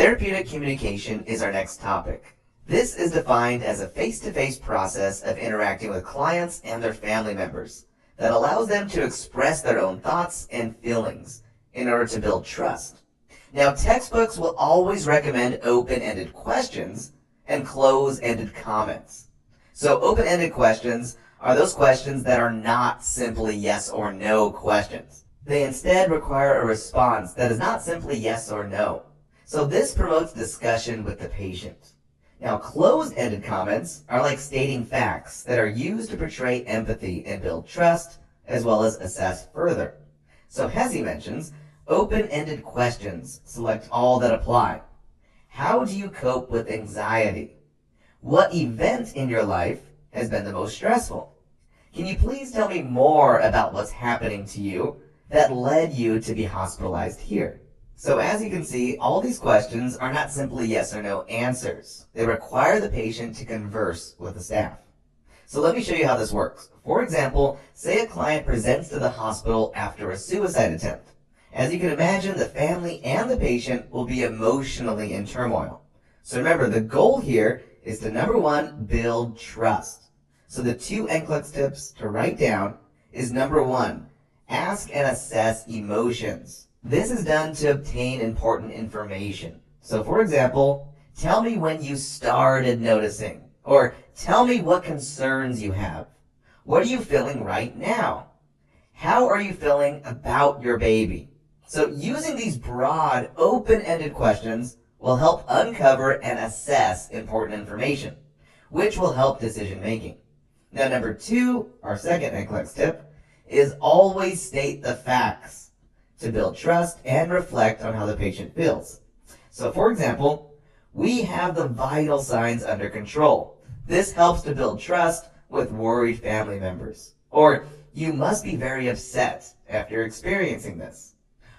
Therapeutic communication is our next topic. This is defined as a face-to-face process of interacting with clients and their family members that allows them to express their own thoughts and feelings in order to build trust. Now, textbooks will always recommend open-ended questions and close-ended comments. So open-ended questions are those questions that are not simply yes or no questions. They instead require a response that is not simply yes or no. So this promotes discussion with the patient. Now, closed-ended comments are like stating facts that are used to portray empathy and build trust, as well as assess further. So Hesse mentions, open-ended questions select all that apply. How do you cope with anxiety? What event in your life has been the most stressful? Can you please tell me more about what's happening to you that led you to be hospitalized here? So as you can see, all these questions are not simply yes or no answers. They require the patient to converse with the staff. So let me show you how this works. For example, say a client presents to the hospital after a suicide attempt. As you can imagine, the family and the patient will be emotionally in turmoil. So remember, the goal here is to, number one, build trust. So the 2 NCLEX tips to write down is, number 1, ask and assess emotions. This is done to obtain important information. So for example, tell me when you started noticing, or tell me what concerns you have. What are you feeling right now? How are you feeling about your baby? So using these broad, open-ended questions will help uncover and assess important information, which will help decision making. Now, number 2, our second NCLEX tip, is always state the facts to build trust and reflect on how the patient feels. So for example, we have the vital signs under control. This helps to build trust with worried family members. Or, you must be very upset after experiencing this.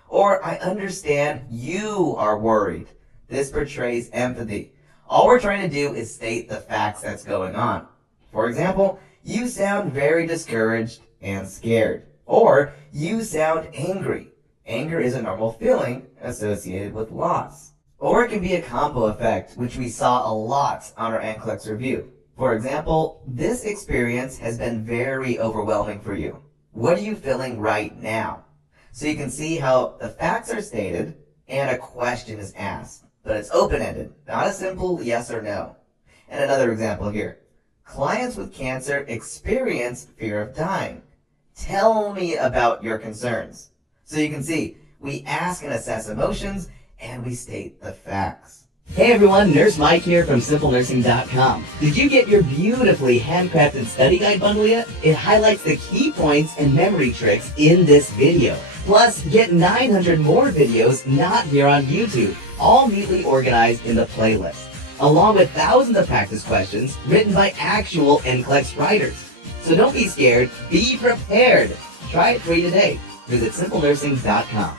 Or, I understand you are worried. This portrays empathy. All we're trying to do is state the facts that's going on. For example, you sound very discouraged and scared. Or, you sound angry. Anger is a normal feeling associated with loss. Or it can be a combo effect, which we saw a lot on our NCLEX review. For example, this experience has been very overwhelming for you. What are you feeling right now? So you can see how the facts are stated and a question is asked. But it's open-ended, not a simple yes or no. And another example here. Clients with cancer experience fear of dying. Tell me about your concerns. So you can see, we ask and assess emotions, and we state the facts. Hey everyone, Nurse Mike here from SimpleNursing.com. Did you get your beautifully handcrafted study guide bundle yet? It highlights the key points and memory tricks in this video. Plus, get 900 more videos not here on YouTube, all neatly organized in the playlist, along with thousands of practice questions written by actual NCLEX writers. So don't be scared, be prepared. Try it free today. Visit SimpleNursing.com.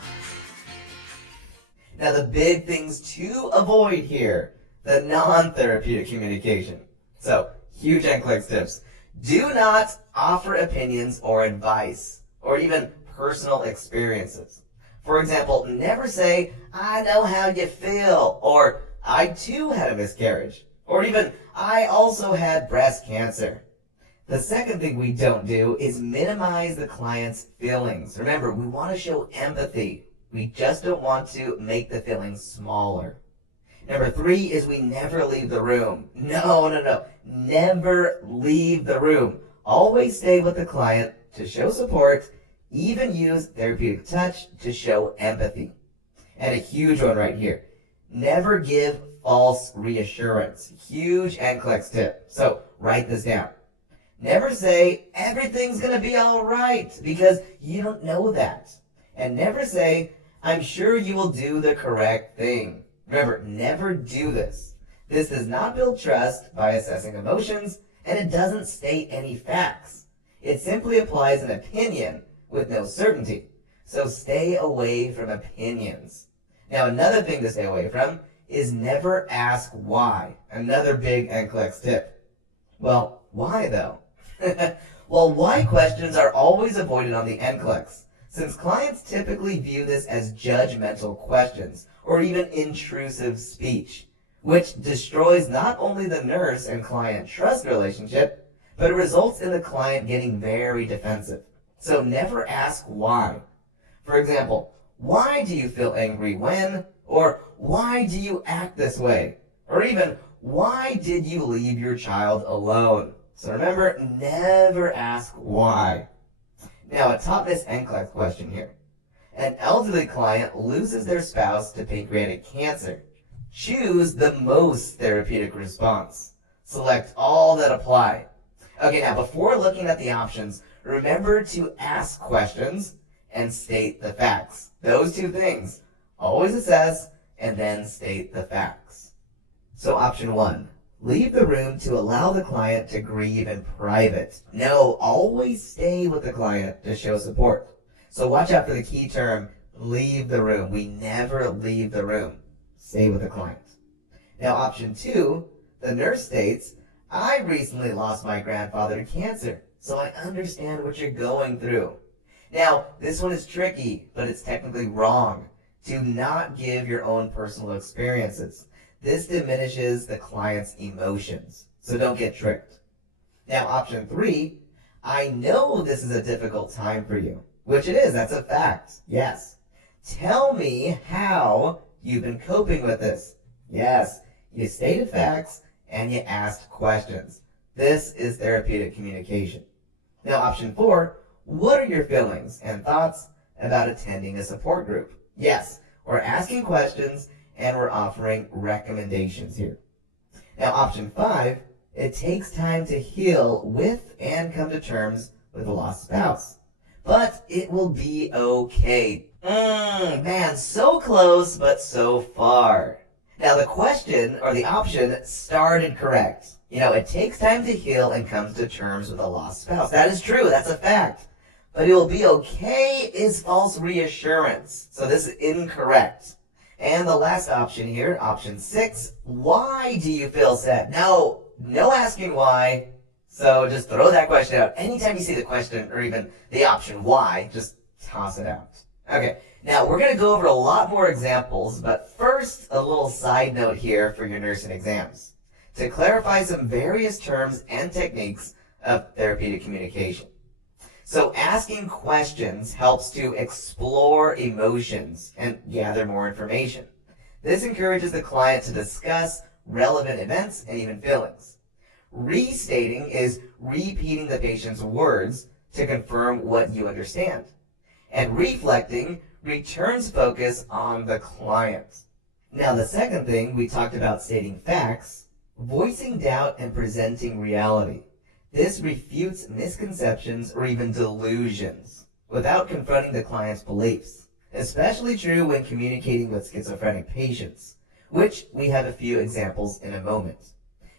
Now the big things to avoid here, the non-therapeutic communication. So, huge NCLEX tips. Do not offer opinions or advice, or even personal experiences. For example, never say, I know how you feel, or I too had a miscarriage, or even, I also had breast cancer. The second thing we don't do is minimize the client's feelings. Remember, we want to show empathy. We just don't want to make the feelings smaller. Number 3 is we never leave the room. No. Never leave the room. Always stay with the client to show support. Even use therapeutic touch to show empathy. And a huge one right here. Never give false reassurance. Huge NCLEX tip. So write this down. Never say, everything's going to be all right, because you don't know that. And never say, I'm sure you will do the correct thing. Remember, never do this. This does not build trust by assessing emotions, and it doesn't state any facts. It simply applies an opinion with no certainty. So stay away from opinions. Now, another thing to stay away from is never ask why. Another big NCLEX tip. Well, why though? Well, why questions are always avoided on the NCLEX. since clients typically view this as judgmental questions or even intrusive speech, which destroys not only the nurse and client trust relationship, but it results in the client getting very defensive. So never ask why. For example, why do you feel angry when? Or why do you act this way? Or even, why did you leave your child alone? So remember, never ask why. Now, a top Miss NCLEX question here. An elderly client loses their spouse to pancreatic cancer. Choose the most therapeutic response. Select all that apply. Okay, now before looking at the options, remember to ask questions and state the facts. Those two things. Always assess and then state the facts. So option 1, leave the room to allow the client to grieve in private. No, always stay with the client to show support. So watch out for the key term, leave the room. We never leave the room. Stay with the client. Now option 2, the nurse states, I recently lost my grandfather to cancer, so I understand what you're going through. Now, this one is tricky, but it's technically wrong. Do not give your own personal experiences. This diminishes the client's emotions, so don't get tricked. Now, option 3, I know this is a difficult time for you, which it is, that's a fact, yes. Tell me how you've been coping with this. Yes, you stated facts and you asked questions. This is therapeutic communication. Now, option 4, what are your feelings and thoughts about attending a support group? Yes, we're asking questions and we're offering recommendations here. Now, option 5, it takes time to heal with and come to terms with a lost spouse. But it will be okay. Man, so close, but so far. Now, the question, or the option, started correct. You know, it takes time to heal and come to terms with a lost spouse. That is true, that's a fact. But it will be okay is false reassurance. So this is incorrect. And the last option here, option 6, why do you feel sad? No asking why. So just throw that question out. Anytime you see the question or even the option why, just toss it out. Okay, now we're going to go over a lot more examples, but first a little side note here for your nursing exams to clarify some various terms and techniques of therapeutic communication. So asking questions helps to explore emotions and gather more information. This encourages the client to discuss relevant events and even feelings. Restating is repeating the patient's words to confirm what you understand. And reflecting returns focus on the client. Now, the second thing, we talked about stating facts, voicing doubt and presenting reality. This refutes misconceptions or even delusions without confronting the client's beliefs, especially true when communicating with schizophrenic patients, which we have a few examples in a moment.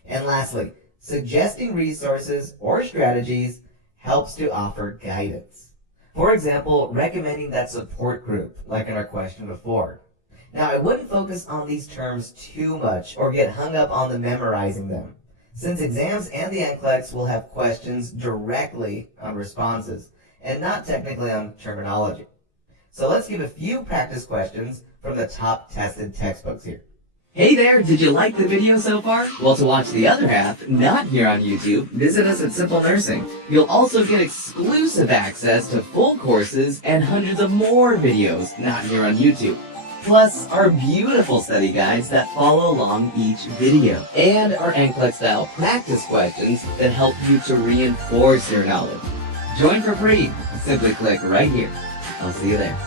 And lastly, suggesting resources or strategies helps to offer guidance. For example, recommending that support group, like in our question before. Now, I wouldn't focus on these terms too much or get hung up on the memorizing them, since exams and the NCLEX will have questions directly on responses and not technically on terminology. So let's give a few practice questions from the top tested textbooks here. Hey there, did you like the video so far? Well, to watch the other half, not here on YouTube, visit us at Simple Nursing. You'll also get exclusive access to full courses and hundreds of more videos not here on YouTube. Plus, our beautiful study guides that follow along each video. And our NCLEX-style practice questions that help you to reinforce your knowledge. Join for free. Simply click right here. I'll see you there.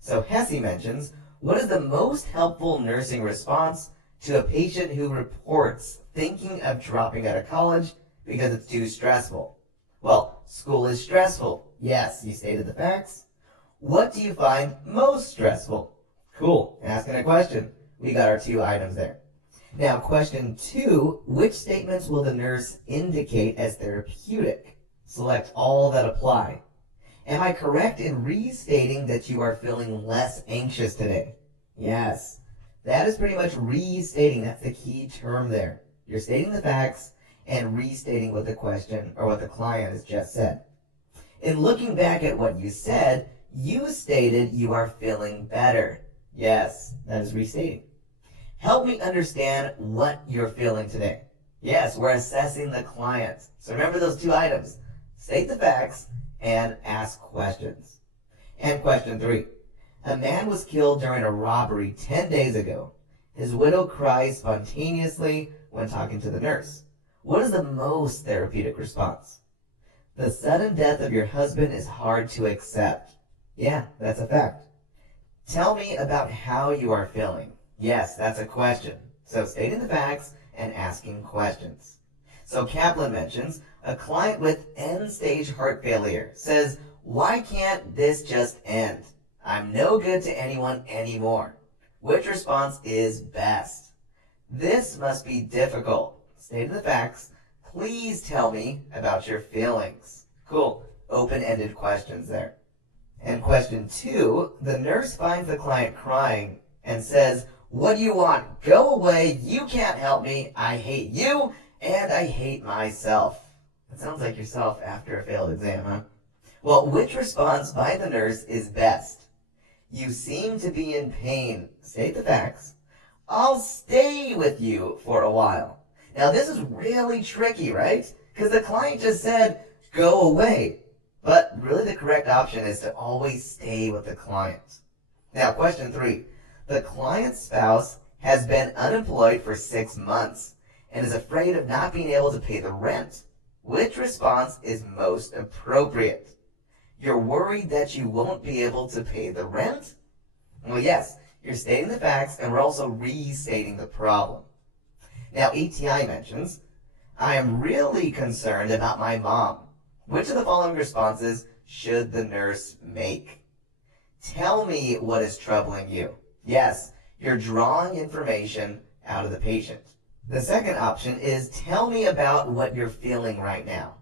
So Hesse mentions, what is the most helpful nursing response to a patient who reports thinking of dropping out of college because it's too stressful? Well, school is stressful. Yes, you stated the facts. What do you find most stressful? Cool, asking a question. We got our 2 items there. Now, question 2, which statements will the nurse indicate as therapeutic? Select all that apply. Am I correct in restating that you are feeling less anxious today? Yes. That is pretty much restating. That's the key term there. You're stating the facts and restating what the question or what the client has just said. In looking back at what you said, you stated you are feeling better. Yes, that is restating. Help me understand what you're feeling today. Yes, we're assessing the client. So remember those two items. State the facts and ask questions. And question 3. A man was killed during a robbery 10 days ago. His widow cries spontaneously when talking to the nurse. What is the most therapeutic response? The sudden death of your husband is hard to accept. Yeah, that's a fact. Tell me about how you are feeling. Yes, that's a question. So stating the facts and asking questions. So Kaplan mentions a client with end-stage heart failure says, why can't this just end? I'm no good to anyone anymore. Which response is best? This must be difficult. Stating the facts. Please tell me about your feelings. Cool. Open-ended questions there. And question 2, the nurse finds the client crying and says, what do you want? Go away. You can't help me. I hate you and I hate myself. That sounds like yourself after a failed exam, huh? Well, which response by the nurse is best? You seem to be in pain. State the facts. I'll stay with you for a while. Now, this is really tricky, right? Because the client just said, go away. But really the correct option is to always stay with the client. Now, question 3. The client's spouse has been unemployed for 6 months and is afraid of not being able to pay the rent. Which response is most appropriate? You're worried that you won't be able to pay the rent? Well, yes, you're stating the facts and we're also restating the problem. Now, ATI mentions, I am really concerned about my mom. Which of the following responses should the nurse make? Tell me what is troubling you. Yes, you're drawing information out of the patient. The second option is tell me about what you're feeling right now.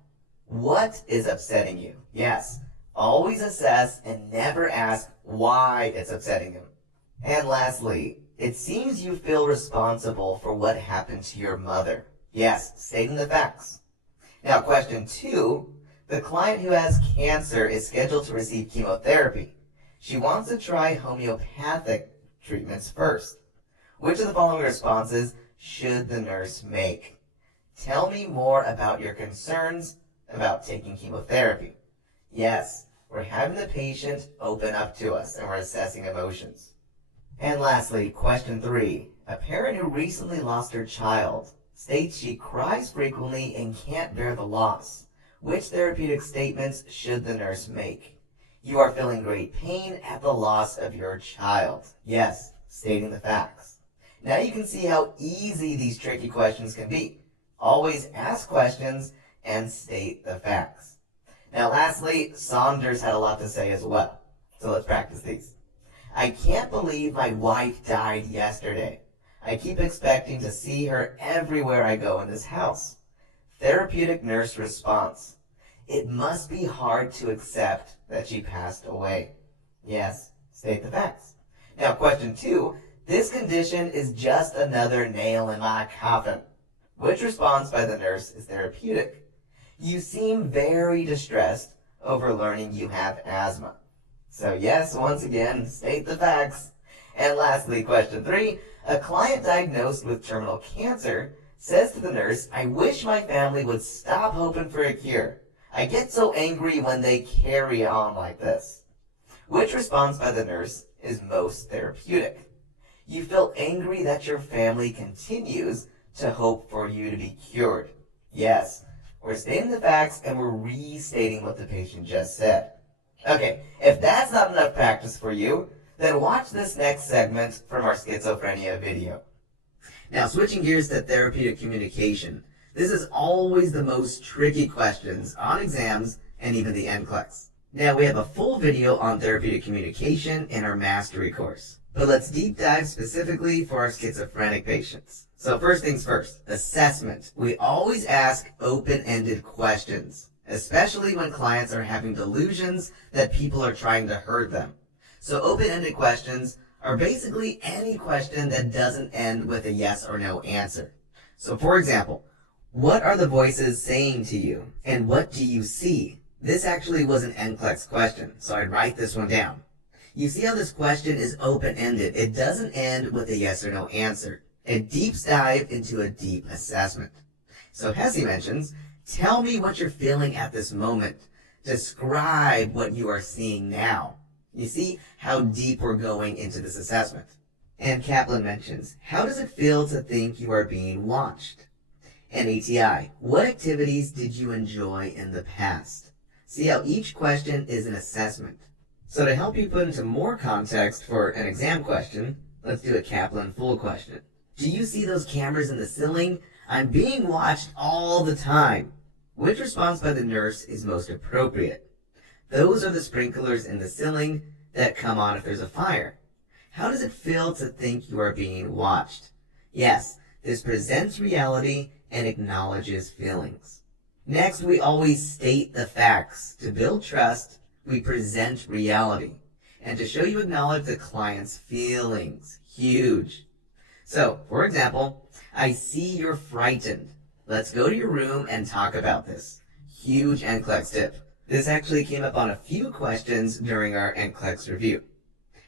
What is upsetting you? Yes, always assess and never ask why it's upsetting you. And lastly, it seems you feel responsible for what happened to your mother. Yes, stating the facts. Now, question 2, the client who has cancer is scheduled to receive chemotherapy. She wants to try homeopathic treatments first. Which of the following responses should the nurse make? Tell me more about your concerns about taking chemotherapy. Yes, we're having the patient open up to us and we're assessing emotions. And lastly, question 3. A parent who recently lost her child states she cries frequently and can't bear the loss. Which therapeutic statements should the nurse make? You are feeling great pain at the loss of your child. Yes, stating the facts. Now you can see how easy these tricky questions can be. Always ask questions and state the facts. Now lastly, Saunders had a lot to say as well. So let's practice these. I can't believe my wife died yesterday. I keep expecting to see her everywhere I go in this house. Therapeutic nurse response. It must be hard to accept that she passed away. Yes, state the facts. Now, question 2. This condition is just another nail in my coffin. Which response by the nurse is therapeutic? You seem very distressed over learning you have asthma. So yes, once again, state the facts. And lastly, question 3. A client diagnosed with terminal cancer says to the nurse, I wish my family would stop hoping for a cure. I get so angry when they carry on like this. Which response by the nurse is most therapeutic? You feel angry that your family continues to hope for you to be cured. Yes, we're stating the facts and we're restating what the patient just said. Okay, if that's not enough practice for you, then watch this next segment from our schizophrenia video. Now, switching gears to therapeutic communication. This is always the most tricky questions on exams and even the NCLEX. Now, we have a full video on therapeutic communication in our mastery course. But let's deep dive specifically for our schizophrenic patients. So first things first, assessment. We always ask open-ended questions. especially when clients are having delusions that people are trying to hurt them. So open-ended questions are basically any question that doesn't end with a yes or no answer. So for example, what are the voices saying to you? And what do you see? This actually was an NCLEX question, so I'd write this one down. You see how this question is open-ended. It doesn't end with a yes or no answer. It deep dives into a deep assessment. So Hesse mentions, tell me what you're feeling at this moment. Describe what you are seeing now. You see how deep we're going into this assessment. And Kaplan mentions, how does it feel to think you are being watched? And ATI, what activities did you enjoy in the past? See how each question is an assessment. So to help you put into more context for an exam question, let's do a Kaplan full question. Do you see those cameras in the ceiling? I'm being watched all the time. Which response by the nurse is most appropriate? Those are the sprinklers in the ceiling that come on if there's a fire. How does it feel to think you are being watched? Yes, this presents reality and acknowledges feelings. Next, we always state the facts. To build trust, we present reality. And to show you acknowledge the client's feelings. Huge. So, for example, I see you're frightened. Let's go to your room and talk about this. Huge NCLEX tip. This actually came up on a few questions during our NCLEX review.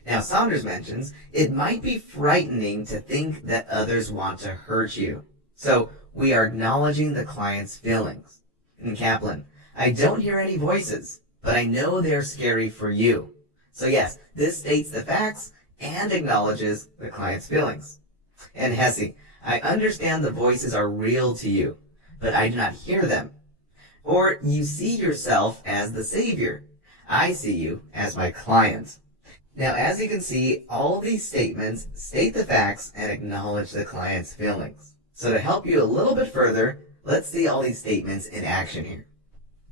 Now, Saunders mentions, it might be frightening to think that others want to hurt you. So, we are acknowledging the client's feelings. And Kaplan, I don't hear any voices, but I know they're scary for you. So yes, this states the facts and acknowledges the client's feelings. And Hesse, I understand the voices are real to you, but I do not hear them. Or you see yourself as the savior. I see you as my client. Now, as you can see, all these statements state the facts and acknowledge the client's feelings. So to help you a little bit further, let's see all these statements in action here.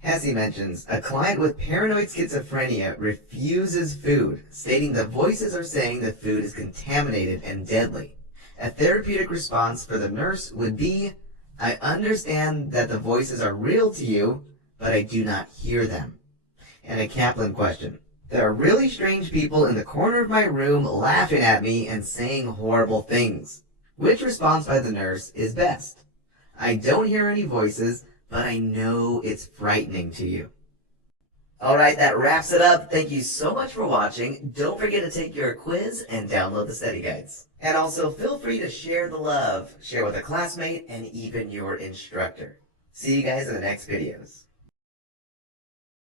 Hesse mentions, a client with paranoid schizophrenia refuses food, stating the voices are saying the food is contaminated and deadly. A therapeutic response for the nurse would be, I understand that the voices are real to you, but I do not hear them. And a Kaplan question. There are really strange people in the corner of my room laughing at me and saying horrible things. Which response by the nurse is best? I don't hear any voices, but I know it's frightening to you. Alright, that wraps it up. Thank you so much for watching. Don't forget to take your quiz and download the study guides. And also feel free to share the love, share with a classmate, and even your instructor. See you guys in the next videos.